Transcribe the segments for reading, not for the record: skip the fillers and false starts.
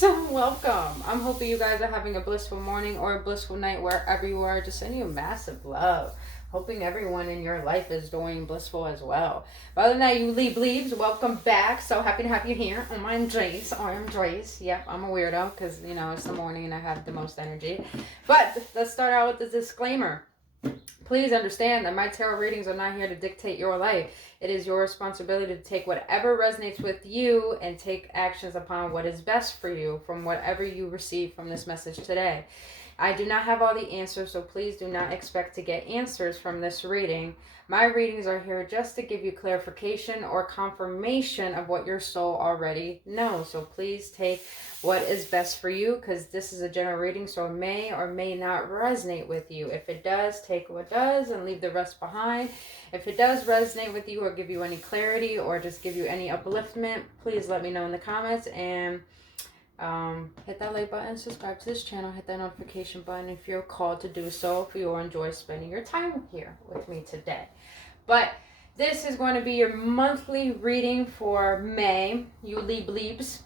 Librans, welcome. I'm hoping you guys are having a blissful morning or a blissful night wherever you are. Just sending you massive love. Hoping everyone in your life is doing blissful as well. But other than that, you Leaves, welcome back. So happy to have you here. Oh, I'm Jace. I'm Jace. Yep, I'm a weirdo because, it's the morning and I have the most energy. But let's start out with the disclaimer. Please understand that my tarot readings are not here to dictate your life. It is your responsibility to take whatever resonates with you and take actions upon what is best for you from whatever you receive from this message today. I do not have all the answers, so please do not expect to get answers from this reading. My readings are here just to give you clarification or confirmation of what your soul already knows. So please take what is best for you, because this is a general reading, so it may or may not resonate with you. If it does, take what does and leave the rest behind. If it does resonate with you or give you any clarity or just give you any upliftment, please let me know in the comments. And hit that like button, subscribe to this channel, hit that notification button if you're called to do so, if you enjoy spending your time here with me today. But this is going to be your monthly reading for May. You Libs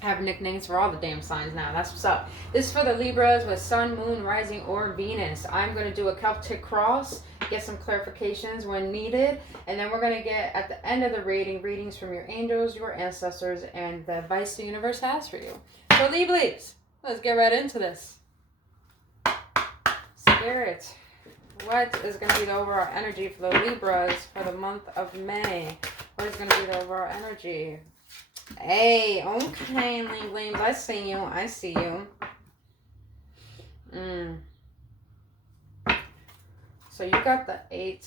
have nicknames for all the damn signs now. That's what's up. This is for the Libras with Sun, Moon, Rising, or Venus. I'm going to do a Celtic cross, get some clarifications when needed, and then we're going to get, at the end of the reading, readings from your angels, your ancestors, and the advice the universe has for you. So Libs, let's get right into this. Spirit, what is going to be the overall energy for the Libras for the month of May? What is going to be the overall energy? Hey, okay, Libs, I see you. I see you. So you got the 8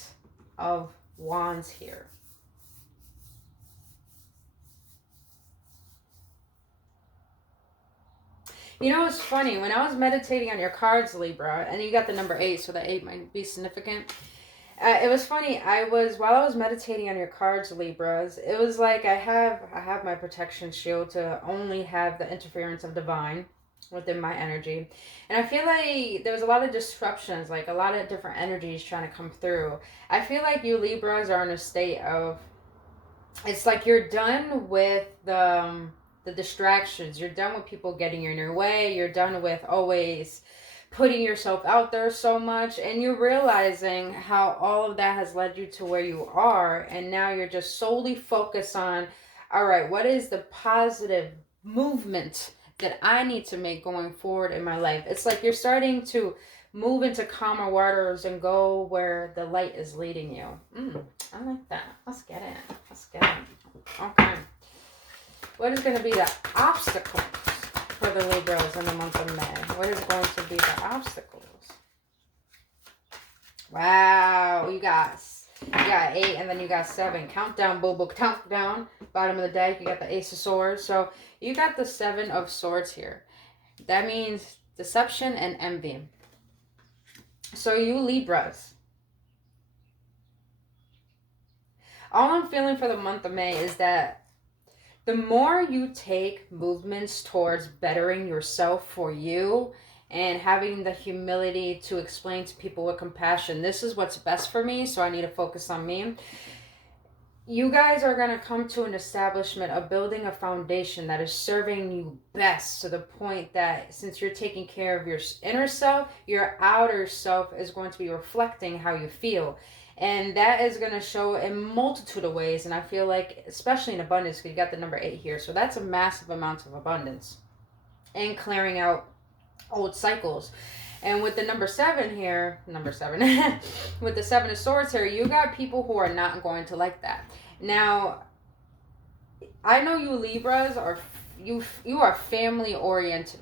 of Wands here. You know, it's funny. When I was meditating on your cards, Libra, and you got the number 8, so the 8 might be significant. It was funny. While I was meditating on your cards, Libras, it was like I have my protection shield to only have the interference of divine within my energy. And I feel like there was a lot of disruptions, like a lot of different energies trying to come through. I feel like you Libras are in a state of, it's like you're done with the distractions. You're done with people getting in your way. You're done with always putting yourself out there so much, and you're realizing how all of that has led you to where you are, and now you're just solely focused on, all right, what is the positive movement that I need to make going forward in my life? It's like you're starting to move into calmer waters and go where the light is leading you. I like that. Let's get it. Okay. What is going to be the obstacles for the Libras in the month of May? What is going to be the obstacles? Wow, you got 8 and then you got 7. Countdown, boo boo, countdown. Bottom of the deck, you got the Ace of Swords. So you got the 7 of Swords here. That means deception and envy. So you Libras, all I'm feeling for the month of May is that the more you take movements towards bettering yourself for you and having the humility to explain to people with compassion, this is what's best for me, so I need to focus on me. You guys are going to come to an establishment of building a foundation that is serving you best, to the point that since you're taking care of your inner self, your outer self is going to be reflecting how you feel. And that is going to show in multitude of ways. And I feel like, especially in abundance, because you got the number 8 here. So that's a massive amount of abundance. And clearing out old cycles. And with the number 7 here, with the 7 of Swords here, you got people who are not going to like that. Now, I know you Libras are, you are family oriented.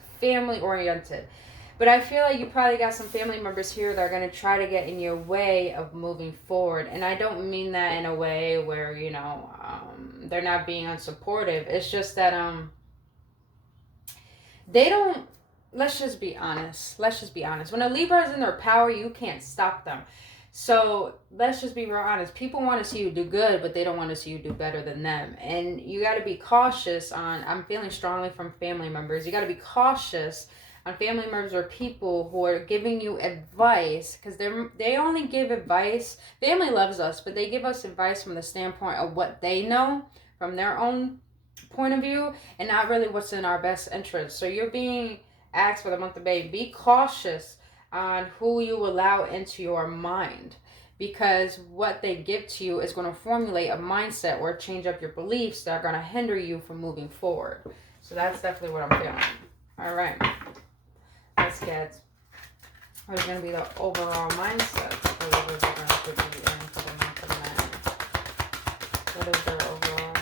But I feel like you probably got some family members here that are going to try to get in your way of moving forward. And I don't mean that in a way where, they're not being unsupportive. It's just that they don't, let's just be honest. When a Libra is in their power, you can't stop them. So let's just be real honest. People want to see you do good, but they don't want to see you do better than them. And you got to be cautious on, I'm feeling strongly from family members, you got to be cautious on family members or people who are giving you advice, because they only give advice. Family loves us, but they give us advice from the standpoint of what they know from their own point of view and not really what's in our best interest. So you're being asked for the month of May, be cautious on who you allow into your mind, because what they give to you is going to formulate a mindset or change up your beliefs that are going to hinder you from moving forward. So that's definitely what I'm feeling. All right, let's get what's going to be the overall mindset for the Libras are going to be in for the month of May. What is their overall?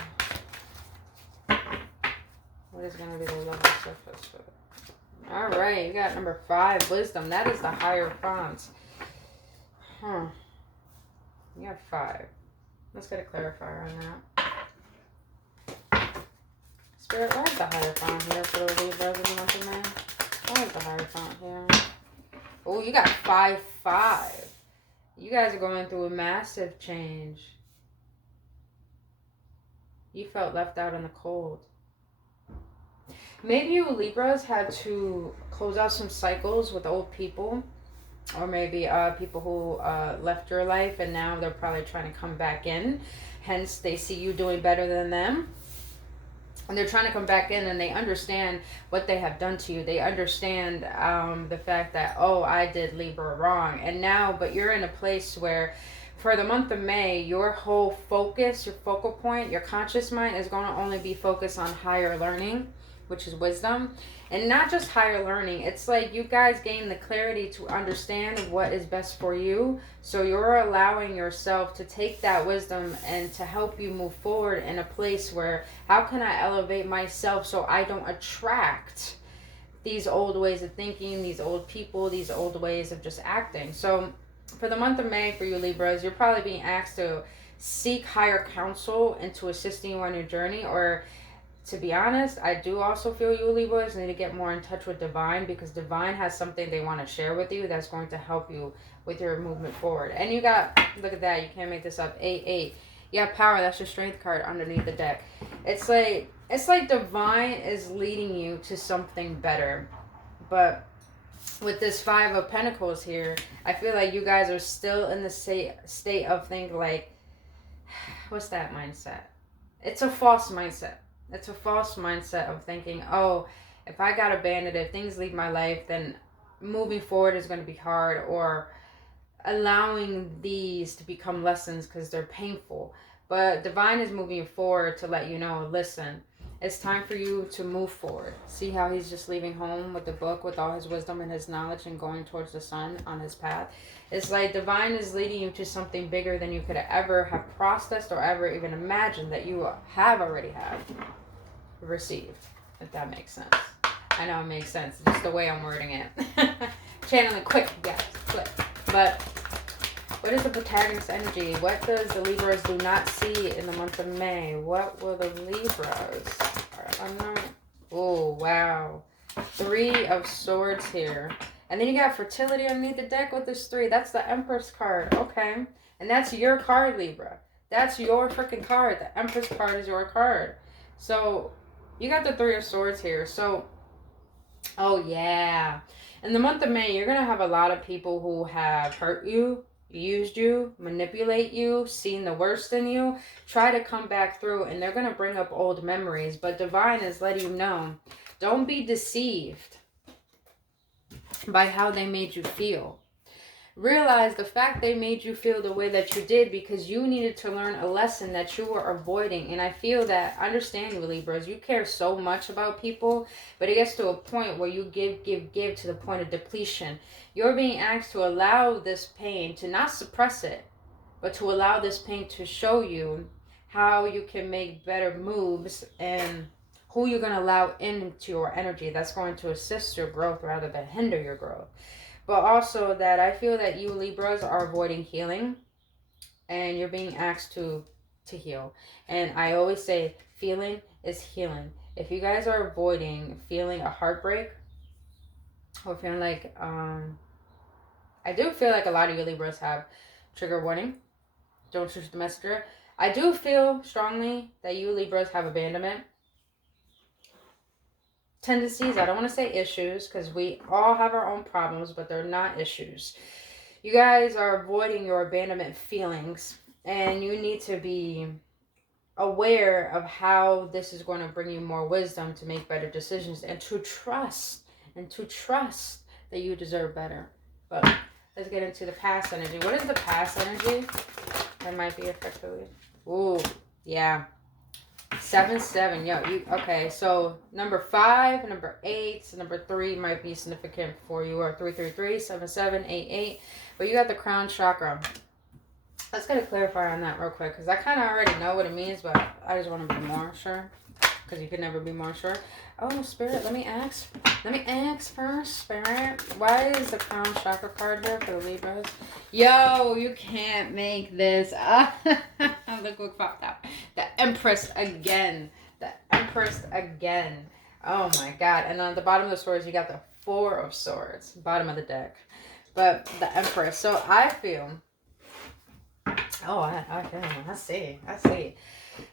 What is going to be the level surface for it? All right, you got number 5, wisdom. That is the Hierophant. You got 5. Let's get a clarifier on that. Spirit, why is the Hierophant here for the Libras in the month of May? Why is the Hierophant here? Oh, you got 5, 5. You guys are going through a massive change. You felt left out in the cold. Maybe you Libras had to close out some cycles with old people, or maybe people who left your life and now they're probably trying to come back in. Hence, they see you doing better than them. And they're trying to come back in and they understand what they have done to you. They understand the fact that, oh, I did Libra wrong. And now, but you're in a place where for the month of May, your whole focus, your focal point, your conscious mind is going to only be focused on higher learning, which is wisdom. And not just higher learning. It's like you guys gain the clarity to understand what is best for you. So you're allowing yourself to take that wisdom and to help you move forward in a place where, how can I elevate myself so I don't attract these old ways of thinking, these old people, these old ways of just acting. So for the month of May, for you Libras, you're probably being asked to seek higher counsel into assisting you on your journey. Or to be honest, I do also feel you Libras need to get more in touch with Divine, because Divine has something they want to share with you that's going to help you with your movement forward. And you got, look at that, you can't make this up, 8, 8. You have power, that's your strength card underneath the deck. It's like Divine is leading you to something better. But with this 5 of Pentacles here, I feel like you guys are still in the state of thinking like, what's that mindset? It's a false mindset. It's a false mindset of thinking, oh, if I got abandoned, if things leave my life, then moving forward is going to be hard, or allowing these to become lessons because they're painful. But Divine is moving you forward to let you know, listen, it's time for you to move forward. See how he's just leaving home with the book, with all his wisdom and his knowledge, and going towards the sun on his path. It's like Divine is leading you to something bigger than you could ever have processed or ever even imagined that you have already have received, if that makes sense. I know it makes sense, just the way I'm wording it. Channeling quick, yes, quick. But what is the Protagonist energy? What does the Libras do not see in the month of May? What will the Libras? Oh, wow. 3 of Swords here. And then you got fertility underneath the deck with this 3. That's the Empress card. Okay. And that's your card, Libra. That's your freaking card. The Empress card is your card. So you got the 3 of Swords here. So, oh yeah. In the month of May, you're going to have a lot of people who have hurt you, used you, manipulate you, seen the worst in you, try to come back through, and they're going to bring up old memories. But Divine is letting you know, don't be deceived by how they made you feel. Realize the fact they made you feel the way that you did because you needed to learn a lesson that you were avoiding. And I feel that, understand you Libras, you care so much about people, but it gets to a point where you give to the point of depletion. You're being asked to allow this pain, to not suppress it, but to allow this pain to show you how you can make better moves and who you're going to allow into your energy that's going to assist your growth rather than hinder your growth. But also that I feel that you Libras are avoiding healing and you're being asked to heal. And I always say feeling is healing. If you guys are avoiding feeling a heartbreak or feeling like, I do feel like a lot of you Libras have trigger warning. Don't shoot the messenger. I do feel strongly that you Libras have abandonment tendencies. I don't want to say issues because we all have our own problems, but they're not issues. You guys are avoiding your abandonment feelings and you need to be aware of how this is going to bring you more wisdom to make better decisions, and to trust that you deserve better. But let's get into the past energy. What is the past energy that might be affected? Ooh, yeah. 7-7. Yo, you okay? So number 5, number 8, number 3 might be significant for you, or 3-3-3, 7-7, 8-8. But you got the crown chakra. Let's get a clarifier on that real quick, because I kind of already know what it means, but I just want to be more sure, because you can never be more sure. Oh, Spirit, let me ask first, Spirit. Why is the crown chakra card here for the Libras? Yo, you can't make this up. Look what popped out. The Empress again. Oh my God. And on the bottom of the swords, you got the 4 of Swords. Bottom of the deck. But the Empress. So I feel... Oh, I see.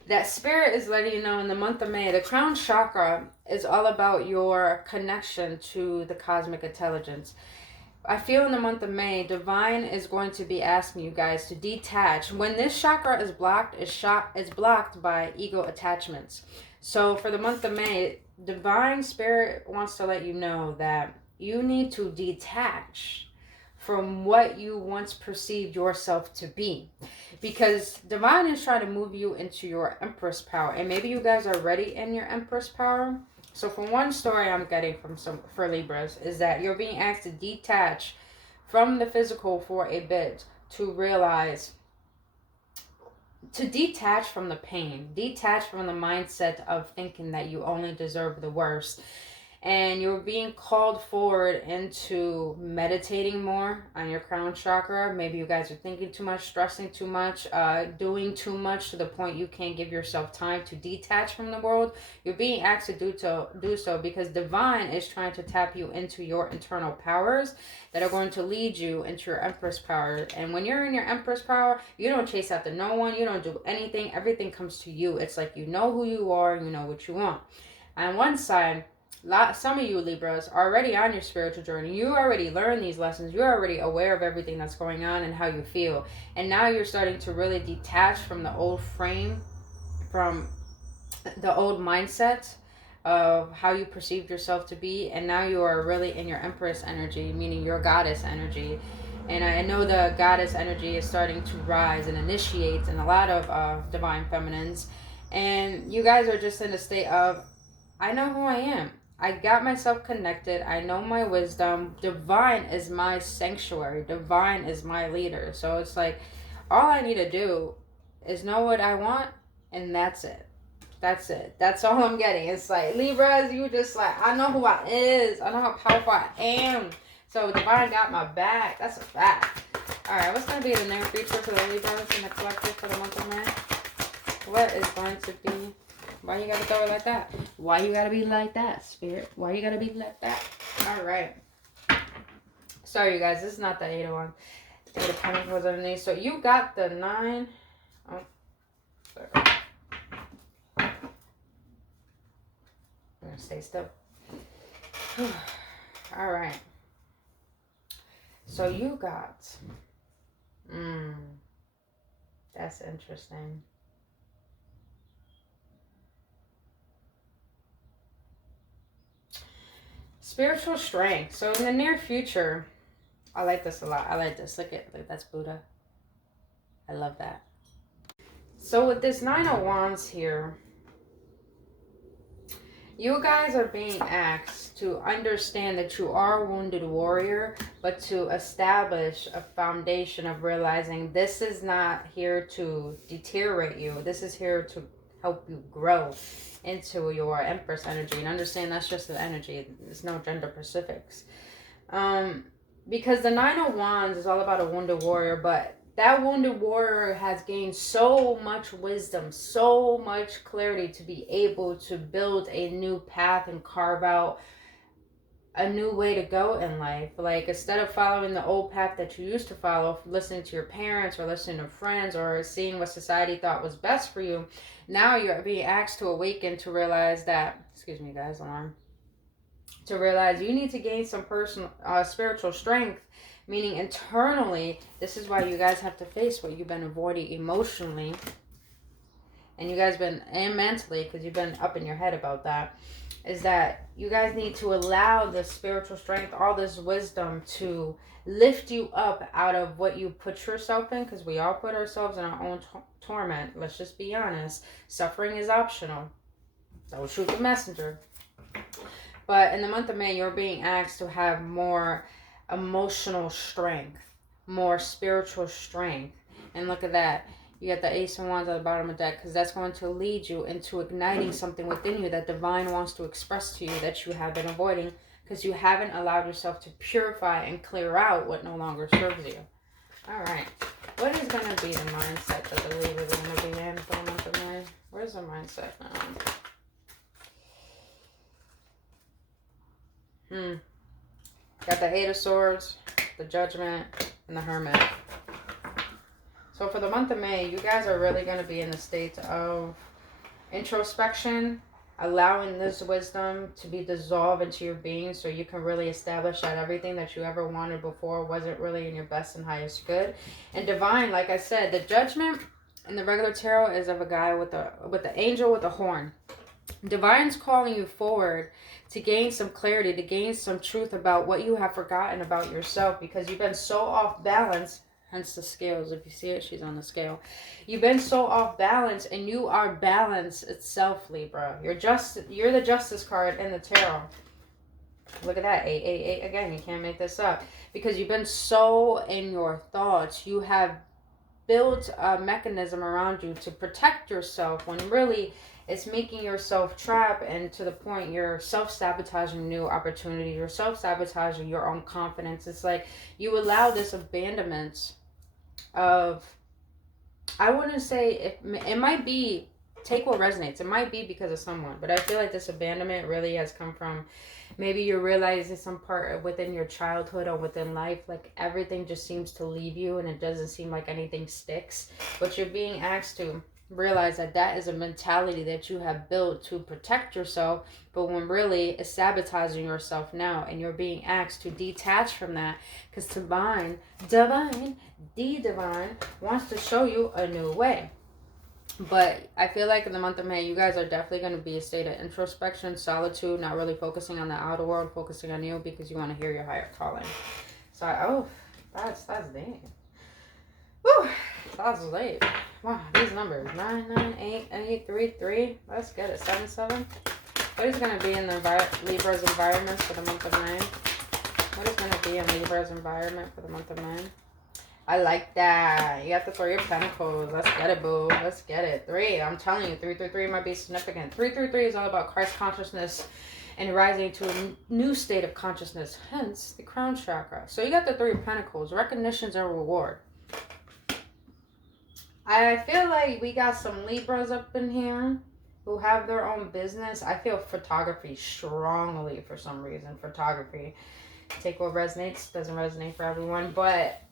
That Spirit is letting you know in the month of May, the crown chakra is all about your connection to the cosmic intelligence. I feel in the month of May, Divine is going to be asking you guys to detach. When this chakra is blocked, it's blocked by ego attachments. So for the month of May, Divine Spirit wants to let you know that you need to detach from what you once perceived yourself to be, because Divine is trying to move you into your Empress power, and maybe you guys are already in your Empress power. So from one story I'm getting for Libras is that you're being asked to detach from the physical for a bit, to realize, to detach from the pain, detach from the mindset of thinking that you only deserve the worst. And you're being called forward into meditating more on your crown chakra. Maybe you guys are thinking too much, stressing too much, doing too much to the point you can't give yourself time to detach from the world. You're being asked to do so because Divine is trying to tap you into your internal powers that are going to lead you into your Empress power. And when you're in your Empress power, you don't chase after no one. You don't do anything. Everything comes to you. It's like you know who you are and you know what you want. On one side, some of you Libras are already on your spiritual journey. You already learned these lessons. You're already aware of everything that's going on and how you feel. And now you're starting to really detach from the old frame, from the old mindset of how you perceived yourself to be. And now you are really in your Empress energy, meaning your goddess energy. And I know the goddess energy is starting to rise and initiate in a lot of divine feminines. And you guys are just in a state of, I know who I am. I got myself connected. I know my wisdom. Divine is my sanctuary. Divine is my leader. So it's like, all I need to do is know what I want, and that's it. That's all I'm getting. It's like, Libras, you just like, I know who I is. I know how powerful I am. So Divine got my back. That's a fact. Alright, what's going to be the near future for the Libras in the collective for the month of May? What is going to be... Why you gotta throw it like that? Why you gotta be like that, Spirit? Why you gotta be like that? Alright. Sorry, you guys. This is not the 801. 8 of Pentacles underneath. So you got the 9. Oh. Sorry. I'm gonna stay still. Alright. So you got... That's interesting. Spiritual strength. So in the near future, I like this a lot. I like this. Look, that's Buddha. I love that. So with this 9 of Wands here, you guys are being asked to understand that you are a wounded warrior, but to establish a foundation of realizing this is not here to deteriorate you. This is here to help you grow into your Empress energy, and understand that's just the energy. There's no gender specifics. Because the 9 of Wands is all about a wounded warrior, but that wounded warrior has gained so much wisdom, so much clarity to be able to build a new path and carve out a new way to go in life. Like, instead of following the old path that you used to follow, listening to your parents or listening to friends or seeing what society thought was best for you, now you're being asked to awaken to realize that, excuse me guys, alarm, to realize you need to gain some personal spiritual strength, meaning internally. This is why you guys have to face what you've been avoiding emotionally. and you guys been, and mentally, because you've been up in your head about that, is that you guys need to allow the spiritual strength, all this wisdom to lift you up out of what you put yourself in, because we all put ourselves in our own torment. Let's just be honest. Suffering is optional. Don't shoot the messenger. But in the month of May, you're being asked to have more emotional strength, more spiritual strength. And look at that. You got the Ace of Wands at the bottom of the deck, because that's going to lead you into igniting something within you that Divine wants to express to you that you have been avoiding, because you haven't allowed yourself to purify and clear out what no longer serves you. All right. What is going to be the mindset that the Libra is going to be in for the month of May? Where's the mindset now? Got the Eight of Swords, the Judgment, and the Hermit. So for the month of May, you guys are really going to be in the state of introspection, allowing this wisdom to be dissolved into your being so you can really establish that everything that you ever wanted before wasn't really in your best and highest good. And Divine, like I said, the Judgment in the regular tarot is of a guy with the angel with a horn. Divine's calling you forward to gain some clarity, to gain some truth about what you have forgotten about yourself, because you've been so off balance. Hence the scales. If you see it, she's on the scale. You've been so off balance, and you are balance itself, Libra. You're the Justice card in the tarot. Look at that. 888 again. You can't make this up. Because you've been so in your thoughts. You have built a mechanism around you to protect yourself, when really it's making yourself trap, and to the point you're self-sabotaging new opportunities. You're self-sabotaging your own confidence. It's like you allow this abandonment of, I wouldn't say, it might be, take what resonates. It might be because of someone, but I feel like this abandonment really has come from, maybe you're realizing some part within your childhood or within life, like everything just seems to leave you and it doesn't seem like anything sticks. But you're being asked to realize that that is a mentality that you have built to protect yourself, but when really it's sabotaging yourself now, and you're being asked to detach from that, because divine wants to show you a new way. But I feel like in the month of May, you guys are definitely going to be a state of introspection, solitude, not really focusing on the outer world, focusing on you, because you want to hear your higher calling. So, that's deep. Woo, that's late. Wow, these numbers, 9, 9, 8, 8, 3, 3. Let's get it, 7, 7. What is going to be in the Libra's environment for the month of May? What is going to be in Libra's environment for the month of May? I like that. You have the Three of Pentacles. Let's get it, boo. Let's get it. 3. I'm telling you, 3, 3, 3 might be significant. 3, 3, 3 is all about Christ consciousness and rising to a new state of consciousness. Hence, the crown chakra. So you got the Three of Pentacles. Recognitions and reward. I feel like we got some Libras up in here who have their own business. I feel photography strongly for some reason. Photography. Take what resonates. Doesn't resonate for everyone. But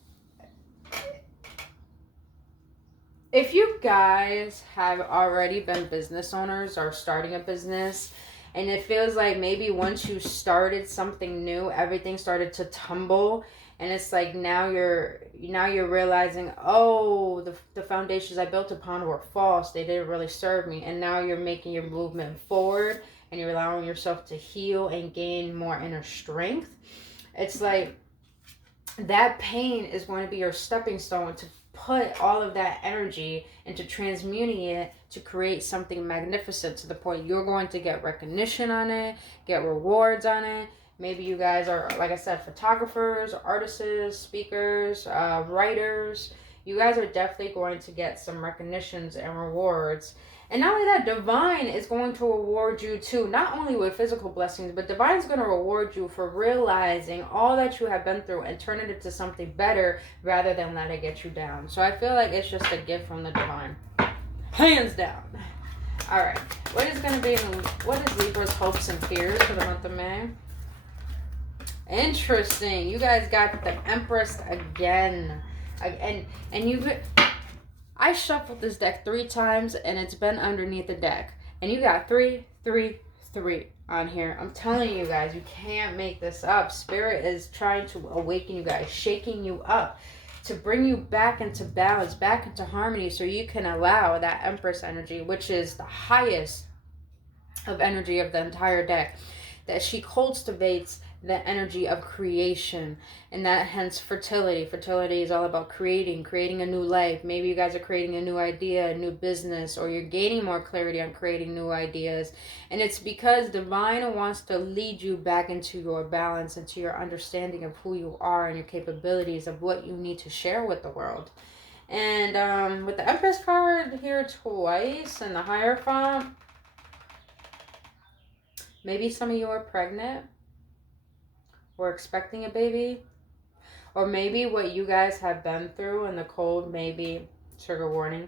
if you guys have already been business owners or starting a business, and it feels like maybe once you started something new, everything started to tumble, and it's like now you're realizing, oh, the foundations I built upon were false. They didn't really serve me. And now you're making your movement forward, and you're allowing yourself to heal and gain more inner strength. It's like that pain is going to be your stepping stone to put all of that energy into transmuting it to create something magnificent, to the point you're going to get recognition on it, get rewards on it. Maybe you guys are, like I said, photographers, artists, speakers, writers. You guys are definitely going to get some recognitions and rewards. And not only that, Divine is going to reward you too, not only with physical blessings, but Divine's going to reward you for realizing all that you have been through and turn it into something better rather than let it get you down. So I feel like it's just a gift from the Divine. Hands down. All right. What is Libra's hopes and fears for the month of May? Interesting. You guys got the Empress again. I shuffled this deck 3 times and it's been underneath the deck. And you got 3, 3, 3 on here. I'm telling you guys, you can't make this up. Spirit is trying to awaken you guys, shaking you up. to bring you back into balance, back into harmony, so you can allow that Empress energy, which is the highest of energy of the entire deck, that she cultivates the energy of creation, and that hence fertility is all about creating a new life. Maybe you guys are creating a new idea, a new business, or you're gaining more clarity on creating new ideas, and it's because divine wants to lead you back into your balance, into your understanding of who you are and your capabilities, of what you need to share with the world. And with the Empress card here twice and the Hierophant, maybe some of you are pregnant or expecting a baby, or maybe what you guys have been through in the cold, maybe, trigger warning,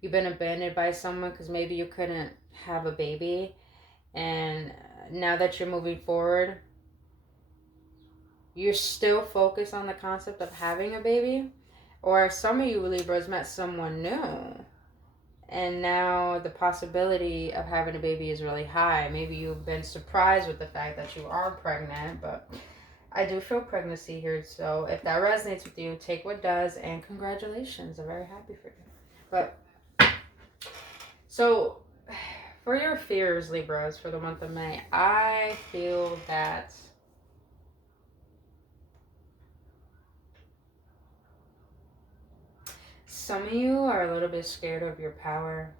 you've been abandoned by someone because maybe you couldn't have a baby, and now that you're moving forward, you're still focused on the concept of having a baby. Or some of you Libras met someone new, and now the possibility of having a baby is really high. Maybe you've been surprised with the fact that you are pregnant, but I do feel pregnancy here. So if that resonates with you, take what does, and congratulations. I'm very happy for you. But so for your fears, Libras, for the month of May, I feel that some of you are a little bit scared of your power.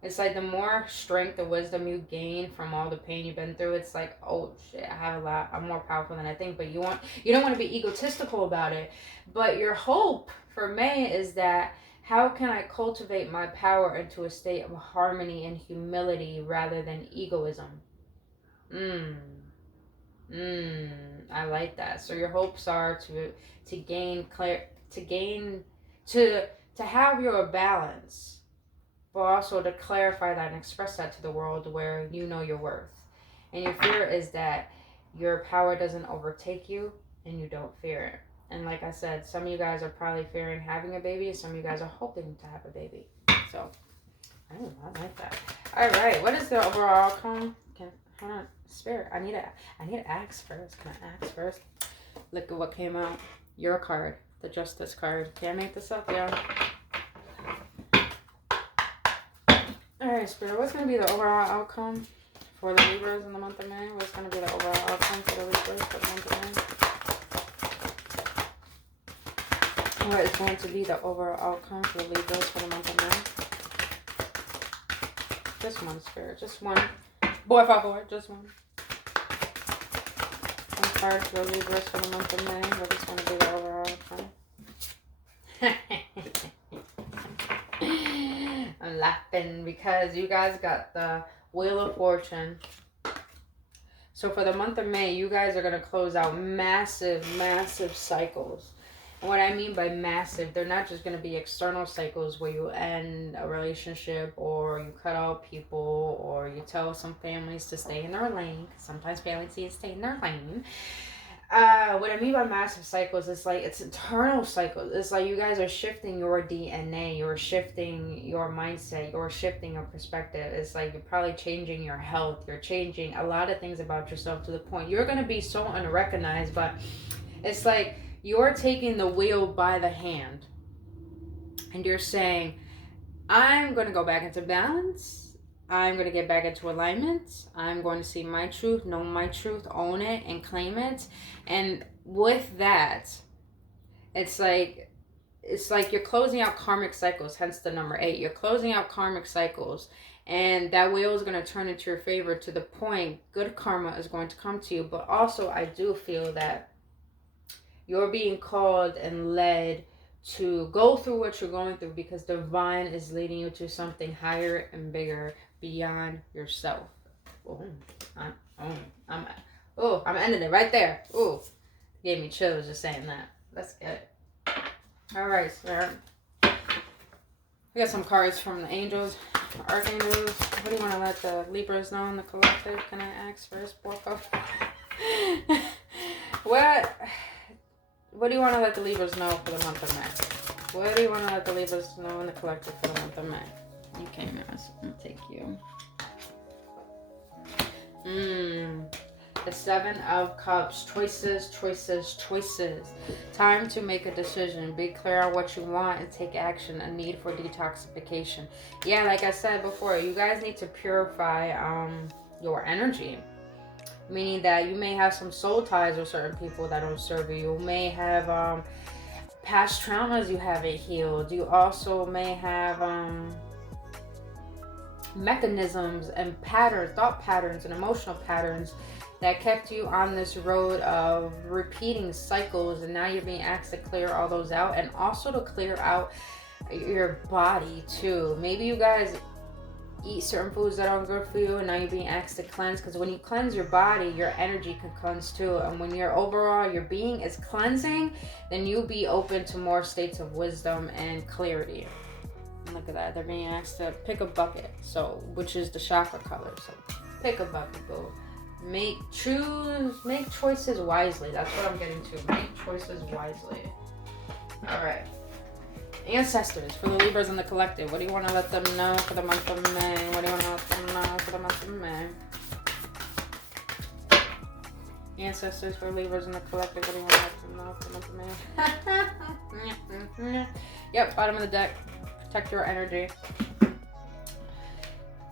It's like the more strength and wisdom you gain from all the pain you've been through, it's like, oh shit, I have a lot. I'm more powerful than I think. But you don't want to be egotistical about it. But your hope for May is that, how can I cultivate my power into a state of harmony and humility rather than egoism? I like that. So your hopes are to have your balance, but also to clarify that and express that to the world, where you know your worth. And your fear is that your power doesn't overtake you and you don't fear it. And like I said, some of you guys are probably fearing having a baby. Some of you guys are hoping to have a baby. So, I like that. All right, what is the overall outcome? Hold on, Spirit. I need to ask first. Can I ask first? Look at what came out. Your card, the Justice card. Can I make this up? Yeah. Alright, Spirit, what's going to be the overall outcome for the Libras in the month of May? What's going to be the overall outcome for the Libras for the month of May? What is going to be the overall outcome for the Libras for the month of May? Just one, Spirit. Just one. Boy, 5-4. Just one. One card for the Libras for the month of May. What is going to be the overall outcome? I'm laughing because you guys got the Wheel of Fortune. So for the month of May, you guys are going to close out massive cycles. And what I mean by massive, they're not just going to be external cycles where you end a relationship, or you cut out people, or you tell some families to stay in their lane. Sometimes families need to stay in their lane. What I mean by massive cycles is like, it's internal cycles. It's like you guys are shifting your DNA, you're shifting your mindset, you're shifting your perspective. It's like you're probably changing your health, you're changing a lot of things about yourself, to the point you're going to be so unrecognized, but it's like you're taking the wheel by the hand and you're saying, I'm going to go back into balance. I'm going to get back into alignment. I'm going to see my truth, know my truth, own it, and claim it. And with that, it's like you're closing out karmic cycles, hence the number 8. You're closing out karmic cycles, and that wheel is going to turn into your favor, to the point good karma is going to come to you. But also, I do feel that you're being called and led to go through what you're going through, because divine is leading you to something higher and bigger beyond yourself. I'm ending it right there. Ooh, gave me chills just saying that. Let's get it. All right, sir. We got some cards from the angels, archangels. What do you want to let the Libras know in the collective? Can I ask first, Porco? What do you want to let the Libras know for the month of May? What do you want to let the Libras know in the collective for the month of May? Okay, Mars. I'll take you. The Seven of Cups. Choices, choices, choices. Time to make a decision. Be clear on what you want and take action. A need for detoxification. Yeah, like I said before, you guys need to purify your energy. Meaning that you may have some soul ties with certain people that don't serve you. You may have past traumas you haven't healed. You also may have mechanisms and patterns, thought patterns and emotional patterns that kept you on this road of repeating cycles, and now you're being asked to clear all those out, and also to clear out your body too. Maybe you guys eat certain foods that aren't good for you, and now you're being asked to cleanse, because when you cleanse your body, your energy can cleanse too. And when your being is cleansing, then you'll be open to more states of wisdom and clarity. And look at that, they're being asked to pick a bucket, so which is the chakra color. So pick a bucket, boo. Make choices wisely. That's what I'm getting to. Make choices wisely. All right. Ancestors, for the Libras in the collective, what do you want to let them know for the month of May? What do you want to let them know for the month of May? Ancestors, for Libras in the collective, what do you want to let them know for the month of May? Yep, bottom of the deck. Protect your energy. It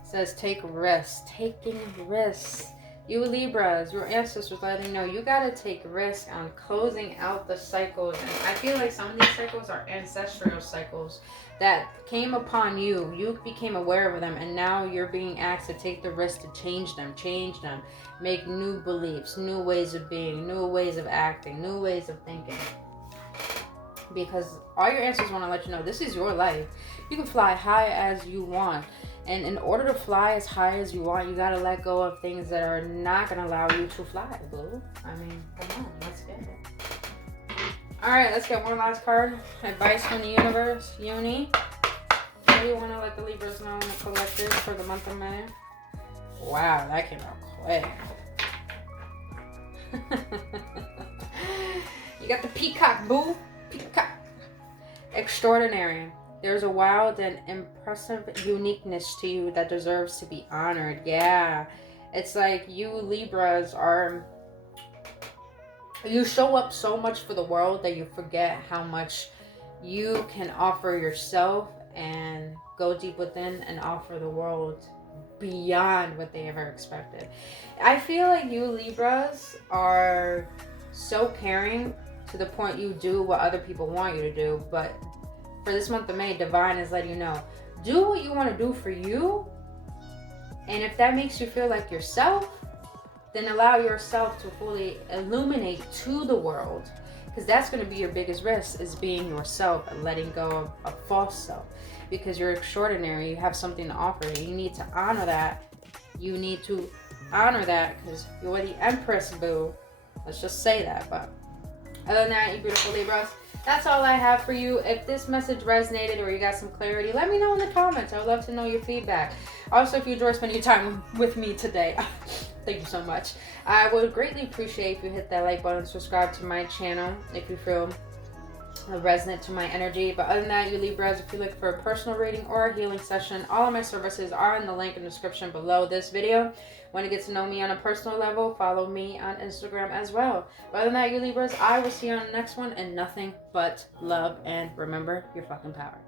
says take risks. Taking risks. You Libras, your ancestors letting you know you gotta take risks on closing out the cycles. And I feel like some of these cycles are ancestral cycles that came upon you. You became aware of them, and now you're being asked to take the risk to change them, make new beliefs, new ways of being, new ways of acting, new ways of thinking. Because all your ancestors want to let you know this is your life. You can fly high as you want. And in order to fly as high as you want, you got to let go of things that are not going to allow you to fly, boo. I mean, come on, let's get it. All right, let's get one last card. Advice from the universe. Uni, what do you want to let the Libras know in the collective for the month of May? Wow, that came out quick. You got the peacock, boo. Peacock. Extraordinary. There's a wild and impressive uniqueness to you that deserves to be honored. Yeah. It's like you Libras you show up so much for the world that you forget how much you can offer yourself and go deep within and offer the world beyond what they ever expected. I feel like you Libras are so caring to the point you do what other people want you to do, but for this month of May, Divine is letting you know, do what you want to do for you. And if that makes you feel like yourself, then allow yourself to fully illuminate to the world. Because that's going to be your biggest risk, is being yourself and letting go of a false self. Because you're extraordinary. You have something to offer. You need to honor that. You need to honor that because you're the Empress, boo. Let's just say that. But other than that, you beautiful Libras, that's all I have for you. If this message resonated or you got some clarity, let me know in the comments. I would love to know your feedback. Also, if you enjoyed spending your time with me today, thank you so much. I would greatly appreciate if you hit that like button and subscribe to my channel if you feel resonant to my energy. But other than that, you Libras, if you look for a personal reading or a healing session, all of my services are in the link in the description below this video. Want to get to know me on a personal level, follow me on Instagram as well. But other than that, you Libras, I will see you on the next one, and nothing but love, and remember your fucking power.